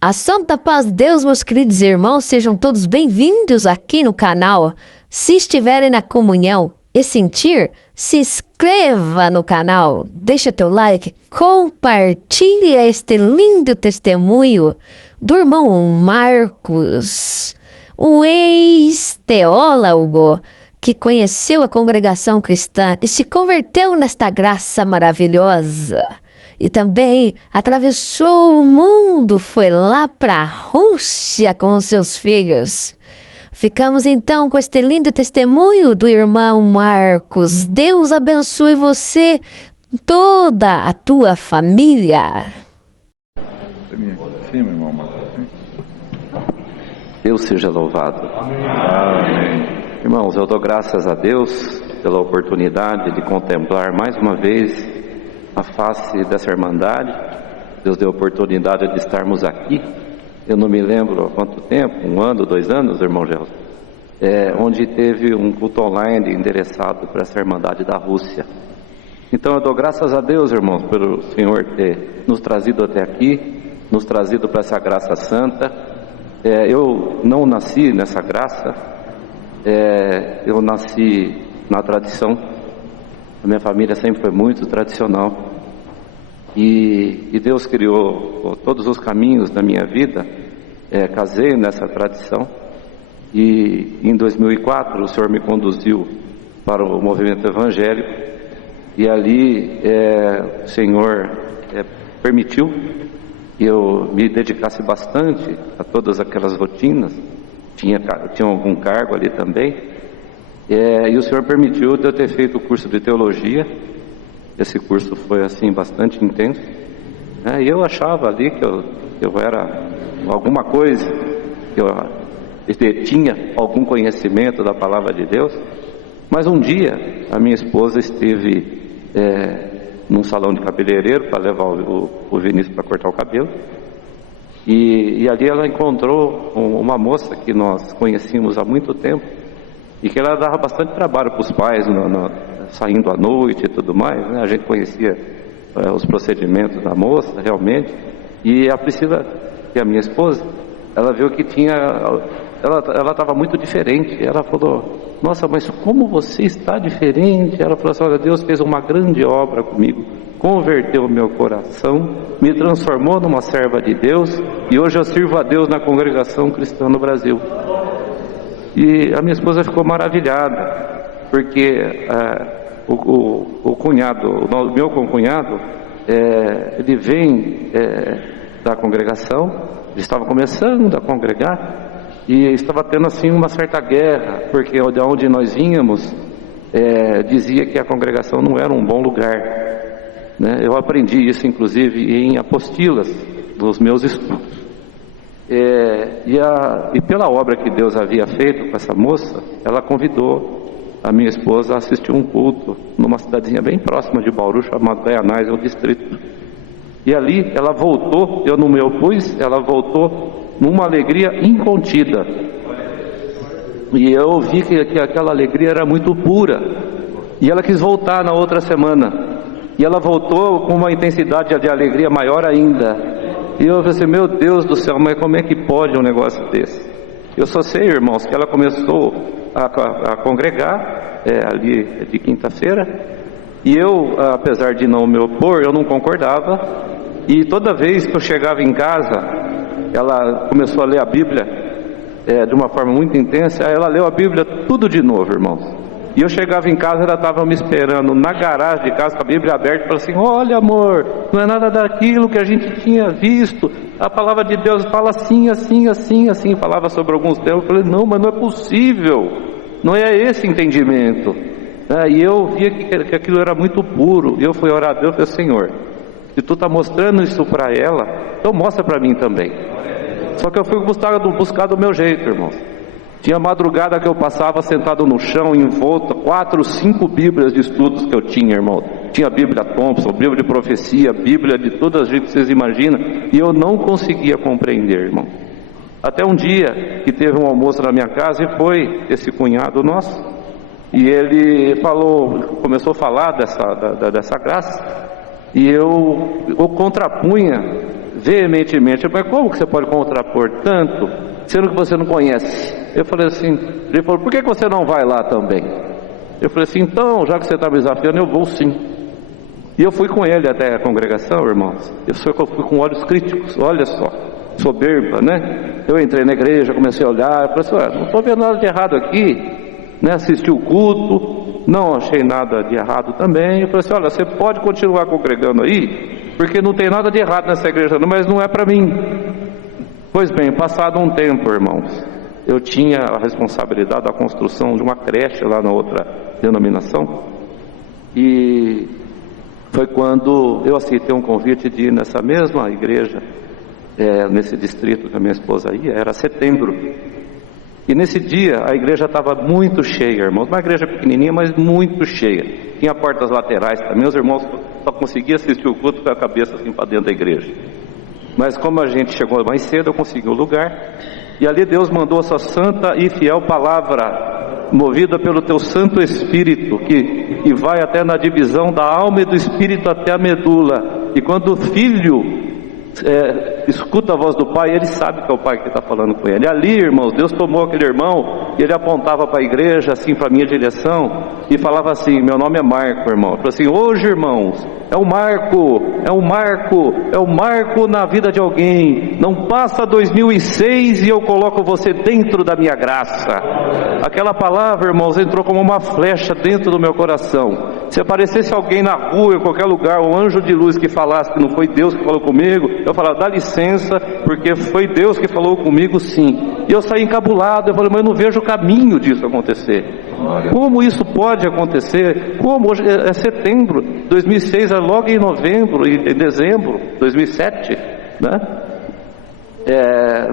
A santa paz de Deus, meus queridos irmãos, sejam todos bem-vindos aqui no canal. Se estiverem na comunhão e sentir, se inscreva no canal, deixa teu like, compartilhe este lindo testemunho do irmão Marcos, um ex-teólogo que conheceu a congregação cristã e se converteu nesta graça maravilhosa. E também atravessou o mundo, foi lá para a Rússia com seus filhos. Ficamos então com este lindo testemunho do irmão Marcos. Deus abençoe você, toda a tua família. Sim, meu irmão Marcos. Deus seja louvado. Amém. Irmãos, eu dou graças a Deus pela oportunidade de contemplar mais uma vez a face dessa irmandade. Deus deu a oportunidade de estarmos aqui. Eu não me lembro há quanto tempo, 1 ano, 2 anos, irmão Gelson, onde teve um culto online endereçado para essa irmandade da Rússia. Então eu dou graças a Deus, irmãos, pelo Senhor ter nos trazido até aqui, nos trazido para essa graça santa. Eu não nasci nessa graça, eu nasci na tradição. A minha família sempre foi muito tradicional. E Deus criou todos os caminhos da minha vida. Casei nessa tradição. E em 2004 o Senhor me conduziu para o movimento evangélico. E ali o Senhor permitiu que eu me dedicasse bastante a todas aquelas rotinas. Tinha algum cargo ali também. E o Senhor permitiu de eu ter feito o curso de teologia. Esse curso foi assim bastante intenso. E eu achava ali que eu era alguma coisa, que eu tinha algum conhecimento da palavra de Deus. Mas um dia a minha esposa esteve num salão de cabeleireiro para levar o Vinícius para cortar o cabelo. E ali ela encontrou uma moça que nós conhecíamos há muito tempo. E que ela dava bastante trabalho para os pais, saindo à noite e tudo mais, né? A gente conhecia os procedimentos da moça, realmente. E a Priscila, que é a minha esposa, ela viu que ela estava muito diferente. Ela falou: nossa, mas como você está diferente? Ela falou assim: olha, Deus fez uma grande obra comigo, converteu o meu coração, me transformou numa serva de Deus, e hoje eu sirvo a Deus na congregação cristã no Brasil. E a minha esposa ficou maravilhada, porque o meu concunhado, ele vem da congregação, ele estava começando a congregar, e estava tendo assim uma certa guerra, porque de onde nós vínhamos, dizia que a congregação não era um bom lugar, né? Eu aprendi isso inclusive em apostilas dos meus estudos. E pela obra que Deus havia feito com essa moça, ela convidou a minha esposa a assistir um culto numa cidadezinha bem próxima de Bauru, chamada Guaianás, é o distrito. E ali ela voltou, eu não me opus, ela voltou numa alegria incontida. E eu vi que aquela alegria era muito pura. E ela quis voltar na outra semana. E ela voltou com uma intensidade de alegria maior ainda. E eu pensei: meu Deus do céu, mas como é que pode um negócio desse? Eu só sei, irmãos, que ela começou a congregar ali de quinta-feira. E eu, apesar de não me opor, eu não concordava. E toda vez que eu chegava em casa, ela começou a ler a Bíblia de uma forma muito intensa. Aí ela leu a Bíblia tudo de novo, irmãos. E eu chegava em casa, ela estava me esperando na garagem de casa com a Bíblia aberta, e falou assim: olha, amor, não é nada daquilo que a gente tinha visto, a palavra de Deus fala assim, assim, assim, assim. Falava sobre alguns temas. Eu falei: não, mas não é possível, não é esse entendimento. E eu via que aquilo era muito puro, e eu fui orar a Deus e falei: Senhor, se tu está mostrando isso para ela, então mostra para mim também. Só que eu fui buscar do meu jeito, irmãos. Tinha madrugada que eu passava sentado no chão, envolto, 4, 5 bíblias de estudos que eu tinha, irmão. Tinha Bíblia Thompson, Bíblia de profecia, Bíblia de todas as que vocês imaginam, e eu não conseguia compreender, irmão. Até um dia que teve um almoço na minha casa, e foi esse cunhado nosso, e ele começou a falar dessa graça, e eu contrapunha veementemente: mas como que você pode contrapor tanto, sendo que você não conhece? Eu falei assim, ele falou: por que você não vai lá também? Eu falei assim: então, já que você está me desafiando, eu vou sim. E eu fui com ele até a congregação, irmãos. Eu fui com olhos críticos, olha só, soberba, né? Eu entrei na igreja, comecei a olhar, eu falei assim: não estou vendo nada de errado aqui, né? Assisti o culto, não achei nada de errado também. Eu falei assim: olha, você pode continuar congregando aí, porque não tem nada de errado nessa igreja, mas não é para mim. Pois bem, passado um tempo, irmãos, eu tinha a responsabilidade da construção de uma creche lá na outra denominação, e foi quando eu aceitei um convite de ir nessa mesma igreja, nesse distrito que a minha esposa ia. Era setembro, e nesse dia a igreja estava muito cheia, irmãos, uma igreja pequenininha, mas muito cheia, tinha portas laterais também, os irmãos só conseguiam assistir o culto com a cabeça assim para dentro da igreja. Mas como a gente chegou mais cedo, eu consegui o lugar, e ali Deus mandou a sua santa e fiel palavra, movida pelo teu Santo Espírito, que vai até na divisão da alma e do Espírito até a medula. E quando o filho escuta a voz do pai, ele sabe que é o pai que está falando com ele. Ali, irmãos, Deus tomou aquele irmão e ele apontava para a igreja, assim, para a minha direção, e falava assim: meu nome é Marco, irmão. Ele falou assim: hoje, irmãos, é um marco na vida de alguém. Não passa 2006 e eu coloco você dentro da minha graça. Aquela palavra, irmãos, entrou como uma flecha dentro do meu coração. Se aparecesse alguém na rua, em qualquer lugar, um anjo de luz que falasse que não foi Deus que falou comigo, eu falava: dá licença, porque foi Deus que falou comigo, sim. E eu saí encabulado, eu falei: mas eu não vejo o caminho disso acontecer. Como isso pode acontecer? Como? Hoje é setembro, 2006 é logo em novembro e em dezembro, 2007, né?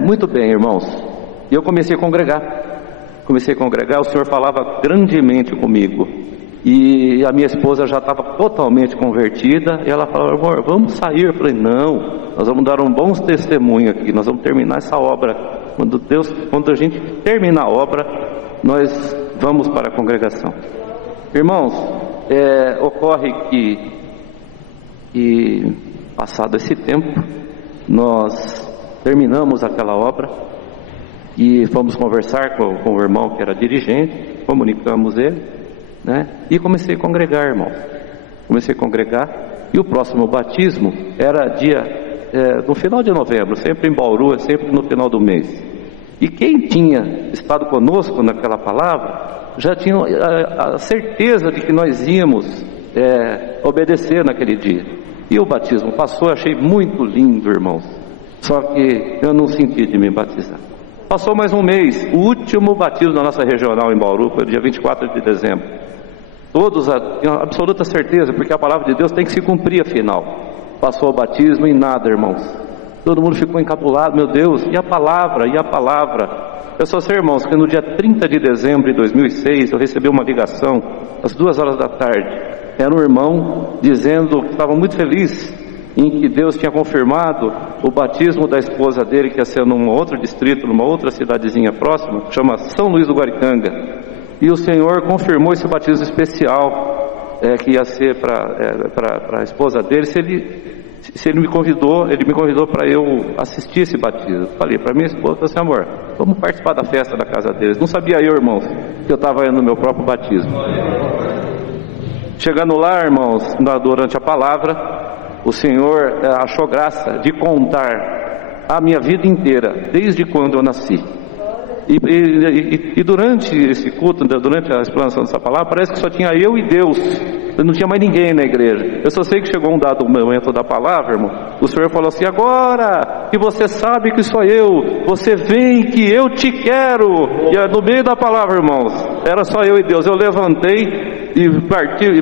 Muito bem, irmãos. E eu comecei a congregar, o Senhor falava grandemente comigo. E a minha esposa já estava totalmente convertida, e ela falava: amor, vamos sair. Eu falei: não, nós vamos dar um bom testemunho aqui, nós vamos terminar essa obra. Quando a gente terminar a obra, nós vamos para a congregação. Irmãos, ocorre que passado esse tempo, nós terminamos aquela obra e fomos conversar com o irmão que era dirigente, comunicamos ele, né? E comecei a congregar, irmão. E o próximo batismo era no final de novembro, sempre em Bauru, sempre no final do mês. E quem tinha estado conosco naquela palavra já tinha a certeza de que nós íamos obedecer naquele dia. E o batismo passou, eu achei muito lindo, irmãos. Só que eu não senti de me batizar. Passou mais um mês, o último batismo da nossa regional em Bauru foi no dia 24 de dezembro. Todos tinham absoluta certeza, porque a palavra de Deus tem que se cumprir afinal. Passou o batismo e nada, irmãos. Todo mundo ficou encabulado: meu Deus, e a palavra? Eu só sei, irmãos, que no dia 30 de dezembro de 2006, eu recebi uma ligação, às 2h da tarde. Era um irmão dizendo que estava muito feliz em que Deus tinha confirmado o batismo da esposa dele, que ia ser num outro distrito, numa outra cidadezinha próxima, que chama São Luís do Guaricanga. E o Senhor confirmou esse batismo especial, que ia ser para a esposa dele. Se ele me convidou para eu assistir esse batismo. Falei para minha esposa assim: amor, vamos participar da festa da casa deles. Não sabia eu, irmãos, que eu estava indo no meu próprio batismo. Chegando lá, irmãos, durante a palavra, o Senhor achou graça de contar a minha vida inteira, desde quando eu nasci. E durante esse culto, durante a explanação dessa palavra, parece que só tinha eu e Deus, não tinha mais ninguém na igreja. Eu só sei que chegou um dado momento da palavra, irmão, o Senhor falou assim: agora que você sabe que sou eu, você vem que eu te quero. E no meio da palavra, irmãos, era só eu e Deus. Eu levantei e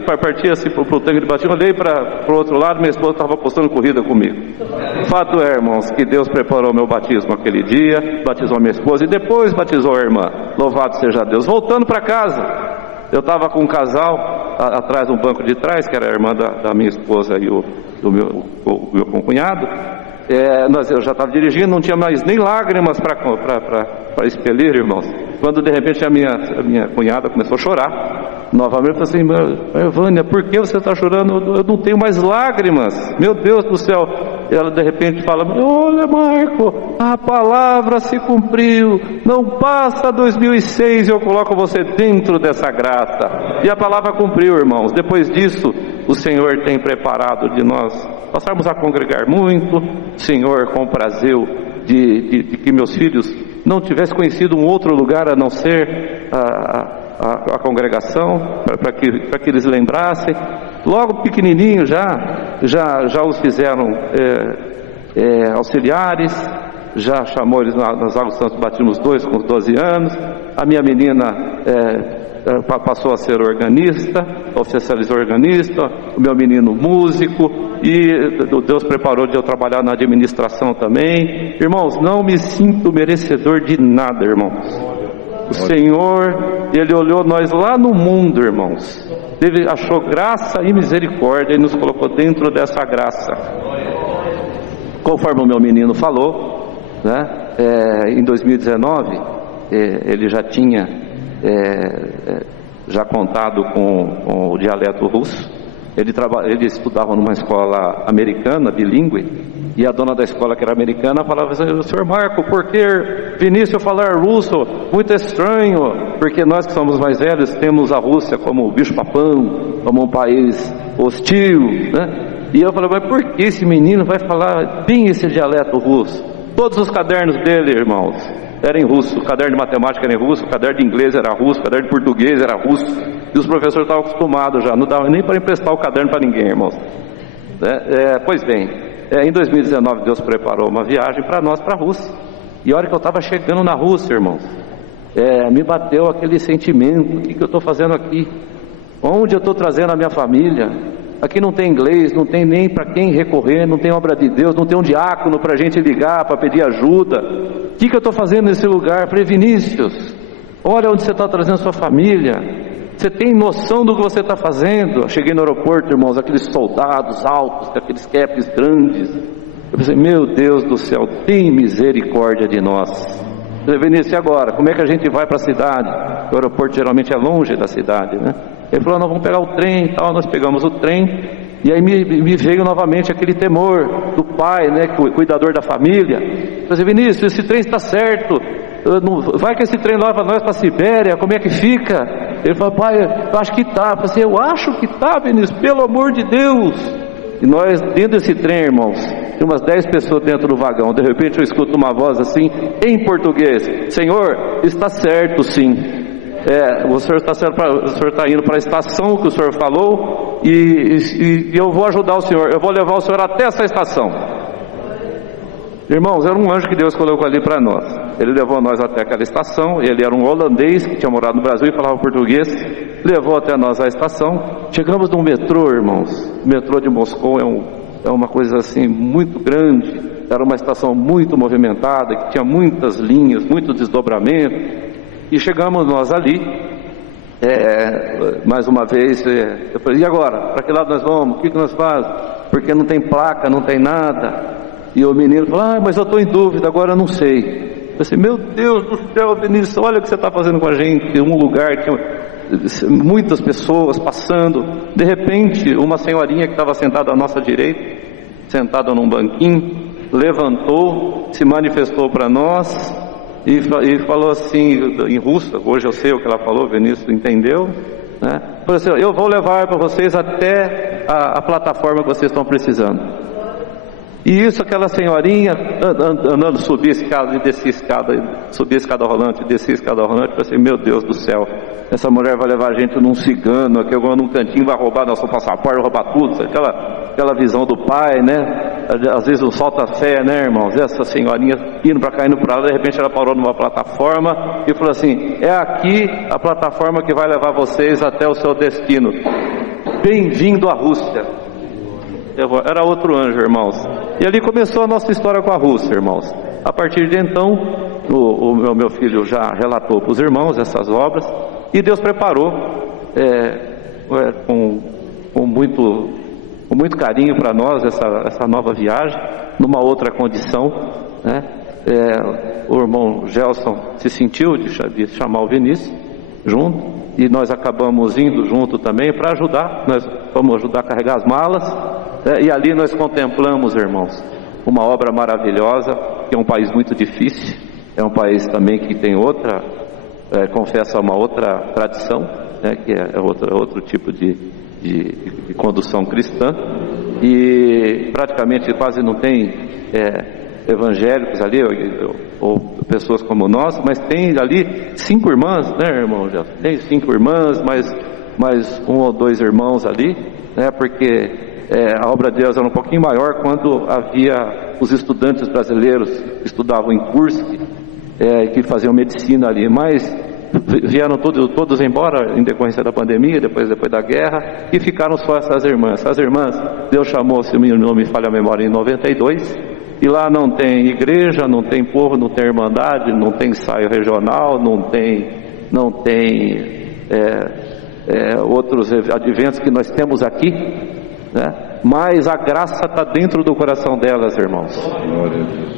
parti assim para o tanque de batismo, olhei para o outro lado, minha esposa estava apostando corrida comigo. Fato é, irmãos, que Deus preparou meu batismo aquele dia, batizou a minha esposa e depois batizou a irmã. Louvado seja Deus. Voltando para casa, eu estava com um casal atrás do banco de trás, que era a irmã da minha esposa e o meu concunhado. Eu já estava dirigindo, não tinha mais nem lágrimas para expelir, irmãos, quando de repente a minha cunhada começou a chorar. novamente, eu falei assim: Vânia, por que você está chorando? Eu não tenho mais lágrimas, meu Deus do céu. E ela de repente fala: olha, Marco, a palavra se cumpriu, não passa 2006 e eu coloco você dentro dessa graça. E a palavra cumpriu, irmãos. Depois disso, o Senhor tem preparado de nós passarmos a congregar muito. O Senhor comprazeu de que meus filhos não tivessem conhecido um outro lugar a não ser a congregação, para que eles lembrassem. Logo pequenininho já os fizeram auxiliares, já chamou eles nas Águas Santas, batimos 2 com 12 anos. A minha menina passou a ser organista, oficializou organista, o meu menino músico, e Deus preparou de eu trabalhar na administração também. Irmãos, não me sinto merecedor de nada, irmãos. O Senhor, Ele olhou nós lá no mundo, irmãos, Ele achou graça e misericórdia e nos colocou dentro dessa graça. Conforme o meu menino falou, né, em 2019 ele já tinha já contado com o dialeto russo. Ele estudava numa escola americana, bilíngue, e a dona da escola, que era americana, falava assim: senhor Marco, por que Vinícius falar russo? Muito estranho, porque nós que somos mais velhos temos a Rússia como bicho-papão, como um país hostil, né? E eu falei: mas por que esse menino vai falar bem esse dialeto russo? Todos os cadernos dele, irmãos, era em russo. O caderno de matemática era em russo, o caderno de inglês era russo, o caderno de português era russo. E os professores estavam acostumados já, não dava nem para emprestar o caderno para ninguém, irmãos. Pois bem, em 2019 Deus preparou uma viagem para nós, para a Rússia. E a hora que eu estava chegando na Rússia, irmãos, me bateu aquele sentimento: o que eu estou fazendo aqui? Onde eu estou trazendo a minha família? Aqui não tem inglês, não tem nem para quem recorrer, não tem obra de Deus, não tem um diácono para a gente ligar, para pedir ajuda. O que eu estou fazendo nesse lugar? Falei: Vinícius, olha onde você está trazendo sua família. Você tem noção do que você está fazendo? Eu cheguei no aeroporto, irmãos, aqueles soldados altos, com aqueles capes grandes. Eu pensei: meu Deus do céu, tem misericórdia de nós. Eu falei: Vinícius, e agora? Como é que a gente vai para a cidade? O aeroporto geralmente é longe da cidade, né? Ele falou: nós vamos pegar o trem e tal. Nós pegamos o trem. E aí me veio novamente aquele temor do pai, né, cuidador da família. Eu falei: Vinícius, esse trem está certo. Vai que esse trem leva nós para a Sibéria, como é que fica? Ele falou: pai, eu acho que está. Eu falei assim: eu acho que está, Vinícius, pelo amor de Deus. E nós, dentro desse trem, irmãos, tinha umas 10 pessoas dentro do vagão. De repente eu escuto uma voz assim, em português: Senhor, está certo sim. O senhor está indo para a estação que o senhor falou, e eu vou ajudar o senhor, eu vou levar o senhor até essa estação. Irmãos, era um anjo que Deus colocou ali para nós. Ele levou nós até aquela estação. Ele era um holandês que tinha morado no Brasil e falava português. Levou até nós à estação. Chegamos num metrô, irmãos. O metrô de Moscou é uma coisa assim muito grande. Era uma estação muito movimentada, que tinha muitas linhas, muitos desdobramentos. E chegamos nós ali, mais uma vez, eu falei: e agora? Para que lado nós vamos? O que nós fazemos? Porque não tem placa, não tem nada. E o menino falou: mas eu estou em dúvida, agora eu não sei. Eu falei: meu Deus do céu, Vinícius, olha o que você está fazendo com a gente. Um lugar que muitas pessoas passando. De repente, uma senhorinha que estava sentada à nossa direita, sentada num banquinho, levantou, se manifestou para nós e falou assim, em russo. Hoje eu sei o que ela falou, Vinícius entendeu, né? Falou assim: eu vou levar para vocês até a plataforma que vocês estão precisando. E isso, aquela senhorinha andando, subia escada e descia escada, subia escada rolante, descia escada rolante. Eu pensei: meu Deus do céu, essa mulher vai levar a gente num cigano, aqui num cantinho, vai roubar nosso passaporte, roubar tudo. Aquela visão do pai, né? Às vezes o solta fé, né, irmãos? Essa senhorinha indo para cá, indo para lá, de repente ela parou numa plataforma e falou assim: é aqui a plataforma que vai levar vocês até o seu destino. Bem-vindo à Rússia. Era outro anjo, irmãos. E ali começou a nossa história com a Rússia, irmãos. A partir de então, o meu filho já relatou para os irmãos essas obras, e Deus preparou com muito carinho para nós essa nova viagem, numa outra condição, né? O irmão Gelson se sentiu de chamar o Vinícius junto, e nós acabamos indo junto também para ajudar. Nós vamos ajudar a carregar as malas, e ali nós contemplamos, irmãos, uma obra maravilhosa, que é um país muito difícil, é um país também que tem outra, confessa uma outra tradição, que é outro tipo de condução cristã, e praticamente quase não tem evangélicos ali, ou pessoas como nós, mas tem ali 5 irmãs, né, irmão? Já tem 5 irmãs, mais 1 ou 2 irmãos ali, né? Porque a obra de Deus era um pouquinho maior quando havia os estudantes brasileiros que estudavam em Kursk, que faziam medicina ali, mas vieram todos embora em decorrência da pandemia, depois da guerra, e ficaram só essas irmãs. Essas irmãs, Deus chamou, se não me falha a memória, em 92, e lá não tem igreja, não tem povo, não tem irmandade, não tem ensaio regional, não tem outros adventos que nós temos aqui, né? Mas a graça está dentro do coração delas, irmãos.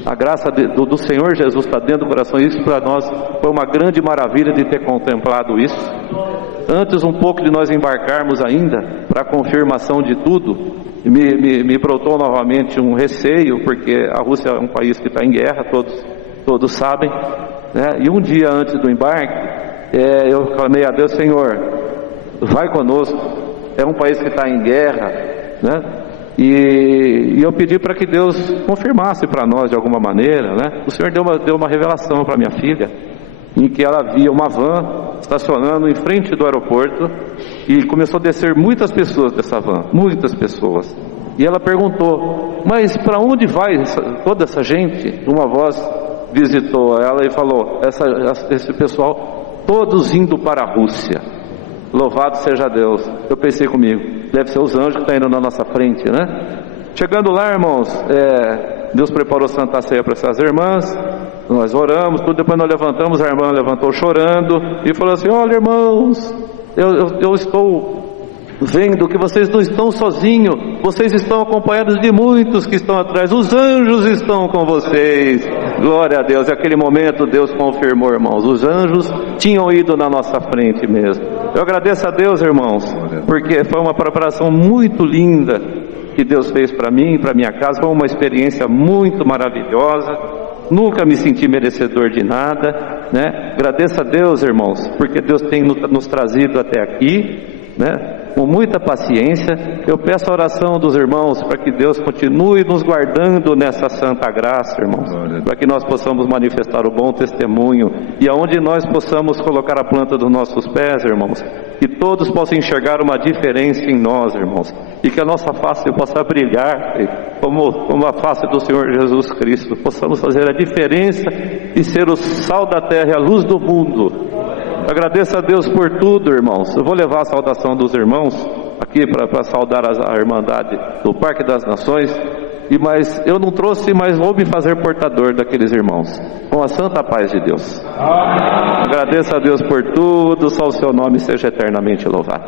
A graça do Senhor Jesus está dentro do coração. Isso para nós foi uma grande maravilha de ter contemplado isso. Antes um pouco de nós embarcarmos ainda, para a confirmação de tudo, me brotou novamente um receio, porque a Rússia é um país que está em guerra, todos sabem, né? E um dia antes do embarque, eu clamei a Deus: Senhor, vai conosco, é um país que está em guerra, né? E eu pedi para que Deus confirmasse para nós de alguma maneira, né? O Senhor deu uma revelação para minha filha, em que ela via uma van estacionando em frente do aeroporto, e começou a descer muitas pessoas dessa van, muitas pessoas. E ela perguntou: mas para onde vai toda essa gente? Uma voz visitou ela e falou: esse pessoal, todos indo para a Rússia. Louvado seja Deus. Eu pensei comigo, deve ser os anjos que estão indo na nossa frente, né? Chegando lá, irmãos, Deus preparou Santa Ceia para essas irmãs, nós oramos, tudo. Depois nós levantamos, a irmã levantou chorando e falou assim: olha, irmãos, eu estou vendo que vocês não estão sozinhos, vocês estão acompanhados de muitos que estão atrás, os anjos estão com vocês. Glória a Deus. E naquele momento Deus confirmou, irmãos, os anjos tinham ido na nossa frente mesmo. Eu agradeço a Deus, irmãos, porque foi uma preparação muito linda que Deus fez para mim e para minha casa. Foi uma experiência muito maravilhosa. Nunca me senti merecedor de nada, né? Agradeço a Deus, irmãos, porque Deus tem nos trazido até aqui, né? Com muita paciência. Eu peço a oração dos irmãos para que Deus continue nos guardando nessa santa graça, irmãos, para que nós possamos manifestar o bom testemunho, e aonde nós possamos colocar a planta dos nossos pés, irmãos, que todos possam enxergar uma diferença em nós, irmãos, e que a nossa face possa brilhar como a face do Senhor Jesus Cristo. Possamos fazer a diferença e ser o sal da terra e a luz do mundo. Agradeço a Deus por tudo, irmãos. Eu vou levar a saudação dos irmãos aqui para saudar a Irmandade do Parque das Nações, mas eu não trouxe, mas vou me fazer portador daqueles irmãos, com a santa paz de Deus. Agradeço a Deus por tudo, só o seu nome seja eternamente louvado.